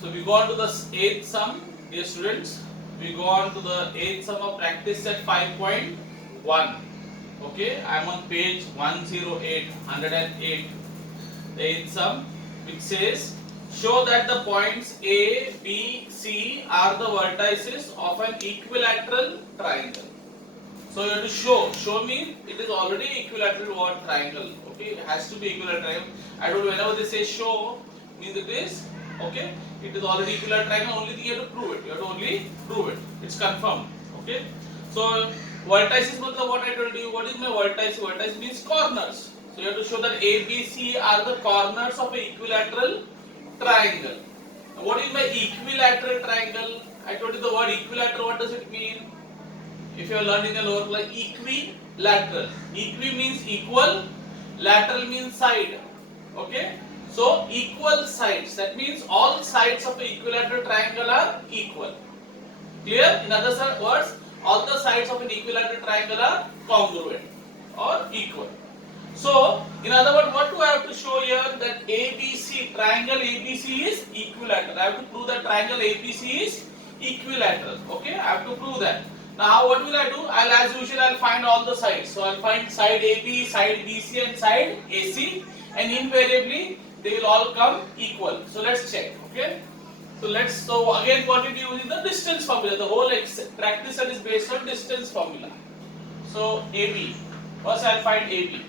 So we go on to the eighth sum, dear students. We go on to the eighth sum of practice set 5.1. Okay, I am on page 108, 108. The eighth sum, which says, show that the points A, B, C are the vertices of an equilateral triangle. So you have to show means it is already equilateral word triangle. Okay, it has to be equilateral triangle. I told you whenever they say show means it is okay. It is already equilateral triangle. Only thing you have to prove it. You have to only prove it. It's confirmed. Okay. So vertices means what I told you. What is my vertice? Vertice means corners. So you have to show that A, B, C are the corners of an equilateral triangle. Now, what is my equilateral triangle? I told you the word equilateral. What does it mean? If you have learned in a lower class, equilateral. Equi means equal, lateral means side. Okay? So equal sides. That means all sides of an equilateral triangle are equal. Clear? In other words, all the sides of an equilateral triangle are congruent or equal. So, in other words, what do I have to show here? That ABC, triangle ABC is equilateral. I have to prove that triangle ABC is equilateral. Okay? I have to prove that. Now what will I do? As usual I'll find all the sides. So I'll find side AB, side BC and side AC, and invariably they will all come equal. So let's check. Okay. So again what we use is the distance formula. The whole practice set is based on distance formula. So AB. First I'll find AB.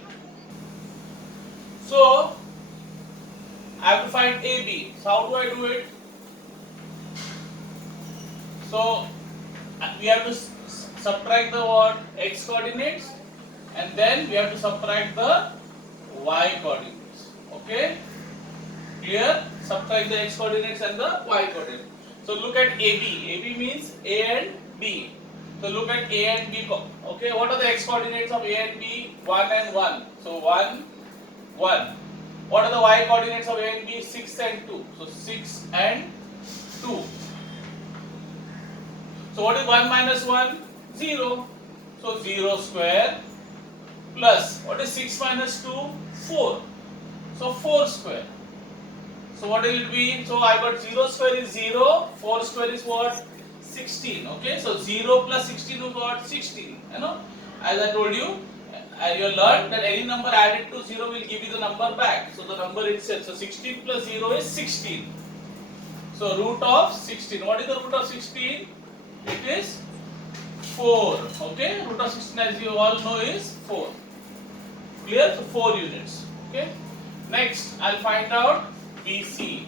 So I have to find AB. So how do I do it? So we have to subtract the what x coordinates and then we have to subtract the y coordinates. Okay, clear? Subtract the x coordinates and the y coordinates. So look at AB. AB means A and B. So look at A and B. Okay, what are the x coordinates of A and B? 1 and 1. So 1, 1. What are the y coordinates of A and B? 6 and 2. So 6 and 2. So what is 1 minus 1? 0. So 0 square plus what is 6 minus 2? 4. So 4 square. So what will it be? So I got 0 square is 0, 4 square is what? 16. Okay, so 0 plus 16 is what? 16. You know, as I told you, you learned that any number added to 0 will give you the number back. So the number itself. So 16 plus 0 is 16. So root of 16. What is the root of 16? It is 4. Okay, root of 16 as you all know is 4. Clear? So 4 units. Okay. Next, I'll find out BC.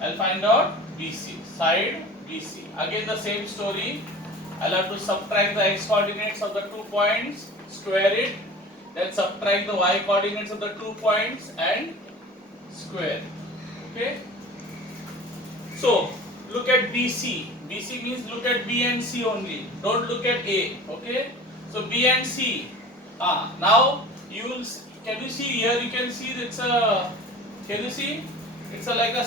I'll find out BC. Side BC. Again the same story. I'll have to subtract the x coordinates of the 2 points, square it, then subtract the y coordinates of the 2 points and square. Okay. So look at BC. BC means look at B and C only. Don't look at A. Okay. So B and C. Now you will. Can you see here? You can see it's a. Can you see? It's a like a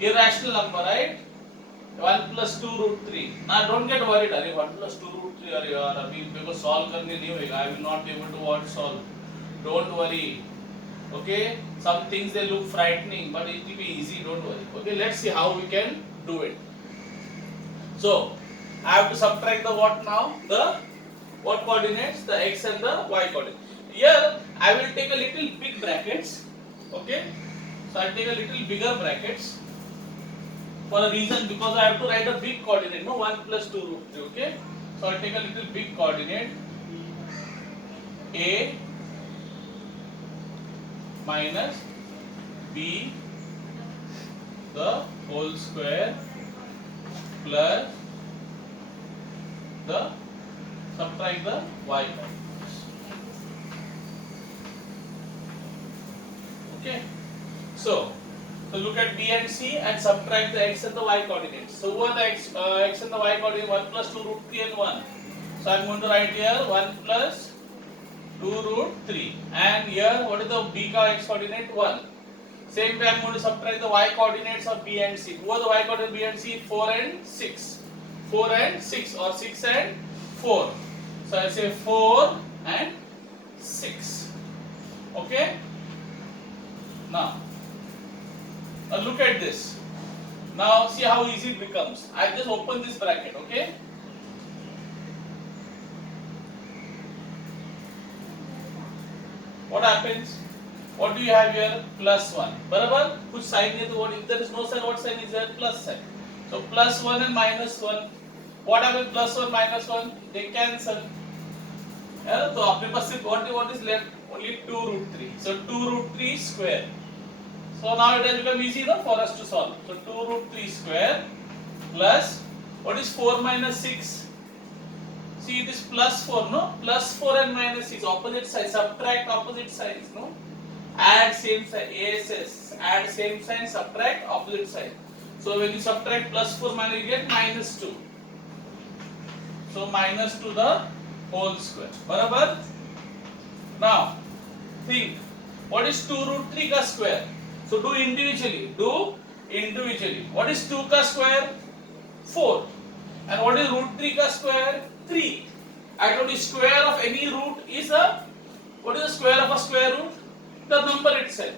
irrational number, right? 1 plus 2 root 3. Now don't get worried. अरे 1 plus 2 root 3 अरे यार अभी मेरे को solve करने नहीं होगा. I will not be able to what solve. Don't worry. Okay. Some things they look frightening, but it will be easy. Don't worry. Okay. Let's see how we can do it. So I have to subtract the what now? The what coordinates? The x and the y coordinates. Here I will take a little big brackets. Okay. So I take a little bigger brackets. For a reason, because I have to write a big coordinate, no 1 plus 2 root 3, okay? So I take a little big coordinate, A minus B the whole square plus the subtract the y coordinates. Okay? So look at B and C and subtract the x and the y coordinates. So what the x and the y coordinate? 1 plus 2 root 3 and 1. So I am going to write here 1 plus 2 root 3. And here what is the b ka x coordinate? 1. Same way I am going to subtract the y coordinates of B and C. Who are the y coordinates B and C? 4 and 6. 4 and 6 or 6 and 4. So I say 4 and 6. Okay? Now Now look at this. Now see how easy it becomes. I just open this bracket, okay? What happens? What do you have here? Plus 1. बराबर? कुछ sign नहीं तो what? If there is no sign, what sign is there? Plus sign. So plus 1 and minus 1. What happens? Plus 1 minus 1? They cancel. Yeah, तो अपने पास सिर्फ what is left? Only 2 root 3. So 2 root 3 square. So now it has become easy enough for us to solve. So 2 root 3 square plus what is 4 minus 6? See it is plus 4, no? Plus 4 and minus 6 opposite sides. Subtract opposite sides, no? Add same sign. ASS. Add same sign. Subtract opposite side. So when you subtract plus 4 minus, you get minus 2. So minus 2 the whole square. बराबर? Now think. What is 2 root 3 का square? So do individually. Do individually. What is 2 का square? 4. And what is root 3 का square? 3. I told you square of any root is a. What is the square of a square root? The number itself.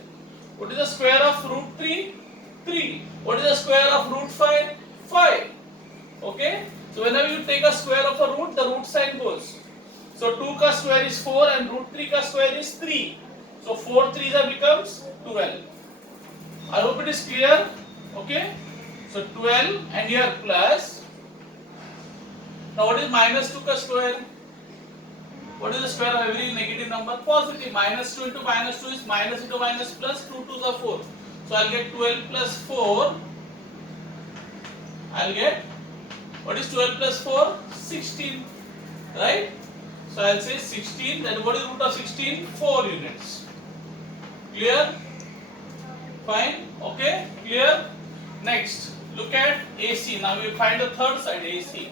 What is the square of root 3? 3. What is the square of root 5? 5. Okay. So whenever you take a square of a root, the root sign goes. So 2 का square is 4 and root 3 का square is 3. So 4 3s becomes 12. I hope it is clear. Okay. So 12 and here plus. Now what is minus 2 ka square? What is the square of every negative number? Positive. Minus 2 into minus 2 is minus into minus plus 2 to the 4. So I'll get 12 plus 4. I'll get, what is 12 plus 4? 16. Right? So I'll say 16. Then what is root of 16? 4 units. Clear? Fine. Okay. Clear? Next. Look at AC. Now we find the third side, AC.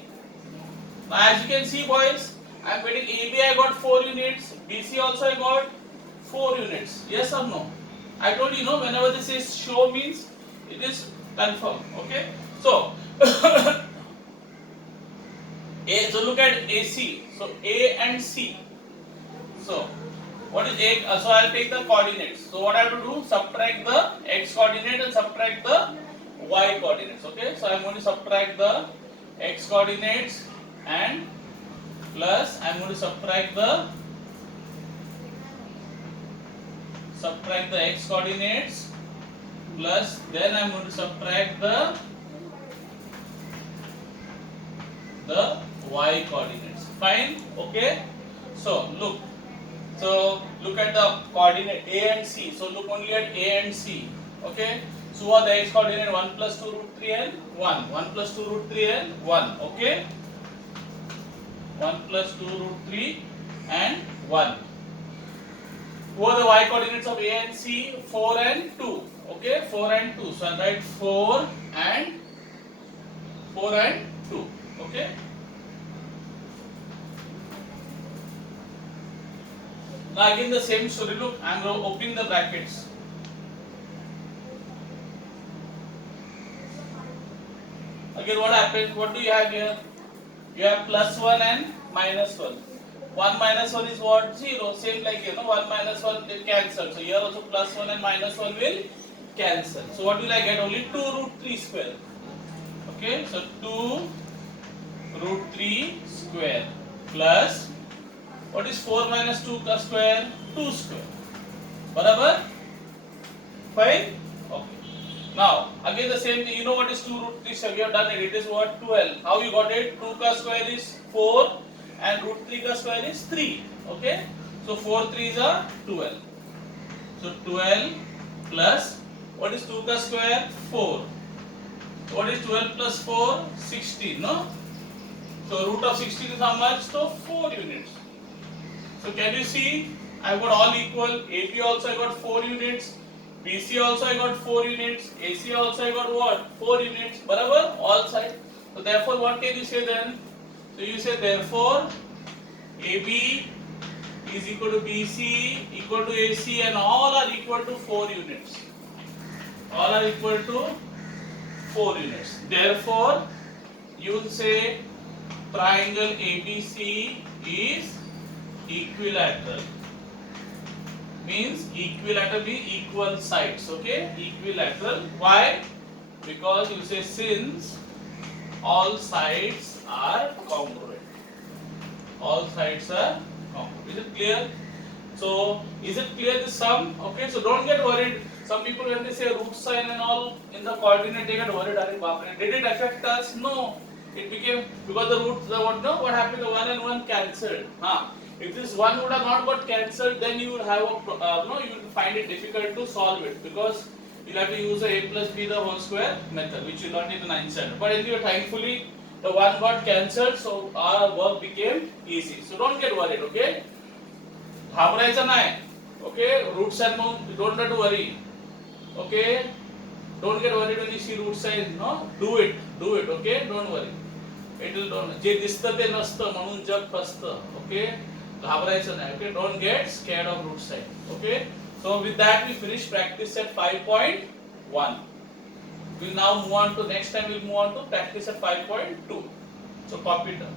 Now as you can see, boys, I am getting AB I got 4 units, BC also I got 4 units. Yes or no? I told you, whenever this is show means it is confirmed. Okay? So, so look at AC. So A and C. So what is A? So I'll take the coordinates. So what I have to do? Subtract the X coordinate and subtract the Y coordinates. Okay? So I'm going to subtract the X coordinates and plus I am going to subtract the X coordinates plus then I am going to subtract the Y coordinates. Fine? Okay? So look at the coordinate A and C. So look only at A and C. Okay? So what the X coordinate? 1 plus 2 root 3 and 1. 1 plus 2 root 3 and 1. Okay? 1 plus 2 root 3 and 1. Who are the Y coordinates of A and C? 4 and 2. Okay? 4 and 2. So I'll write 4 and 2. Okay? Now again the same story. Look, I am opening the brackets. Again what happens? What do you have here? You have plus 1 and minus 1. 1 minus 1 is what? 0. Same like 1 minus 1 will cancel. So here also plus 1 and minus 1 will cancel. So what will I get? Only 2 root 3 square. Okay. So 2 root 3 square plus what is 4 minus 2 ka square? 2 square. Barabar? Fine? Okay. Now, again the same thing. You know what is 2 root 3 square? We have done it. It is what? 12. How you got it? 2 ka square is 4 and root 3 ka square is 3. Okay? So 4 3s are 12. So 12 plus what is 2 ka square? 4. So what is 12 plus 4? 16. No? So root of 16 is how much? So 4 units. So can you see? I got all equal. AB also I got 4 units. BC also I got 4 units. AC also I got what? 4 units. Barabar? All sides. So therefore what can you say then? So you say therefore AB is equal to BC equal to AC and all are equal to 4 units. All are equal to 4 units. Therefore you will say triangle ABC is equilateral. means equilateral be equal sides. Okay, equilateral. Why? Because you say since all sides are congruent. All sides are congruent. Is it clear? So is it clear the sum? Okay, so don't get worried. Some people when they say root sign and all in the coordinate they get worried. Did it affect us? No. It became because the root what happened? The one and one cancelled. If this one would have not got cancelled, then you will have a you will find it difficult to solve it because you'll have to use the a plus b the whole square method, which you learned in the 9th standard. But anyway, thankfully the one got cancelled, so our work became easy. So don't get worried, okay? घाबरायचं नाही. Okay, roots and don't have to worry. Okay, don't get worried when you see root sign. No, do it. Okay, don't worry. It will don't. जे दिसतं ते नसतं म्हणून जग फसतं. Okay, घाबरायचं नाही. Okay, don't get scared of root sign. Okay, so with that we finish practice at 5.1. We'll now move on to next time. We'll move on to practice at 5.2. So copy it down.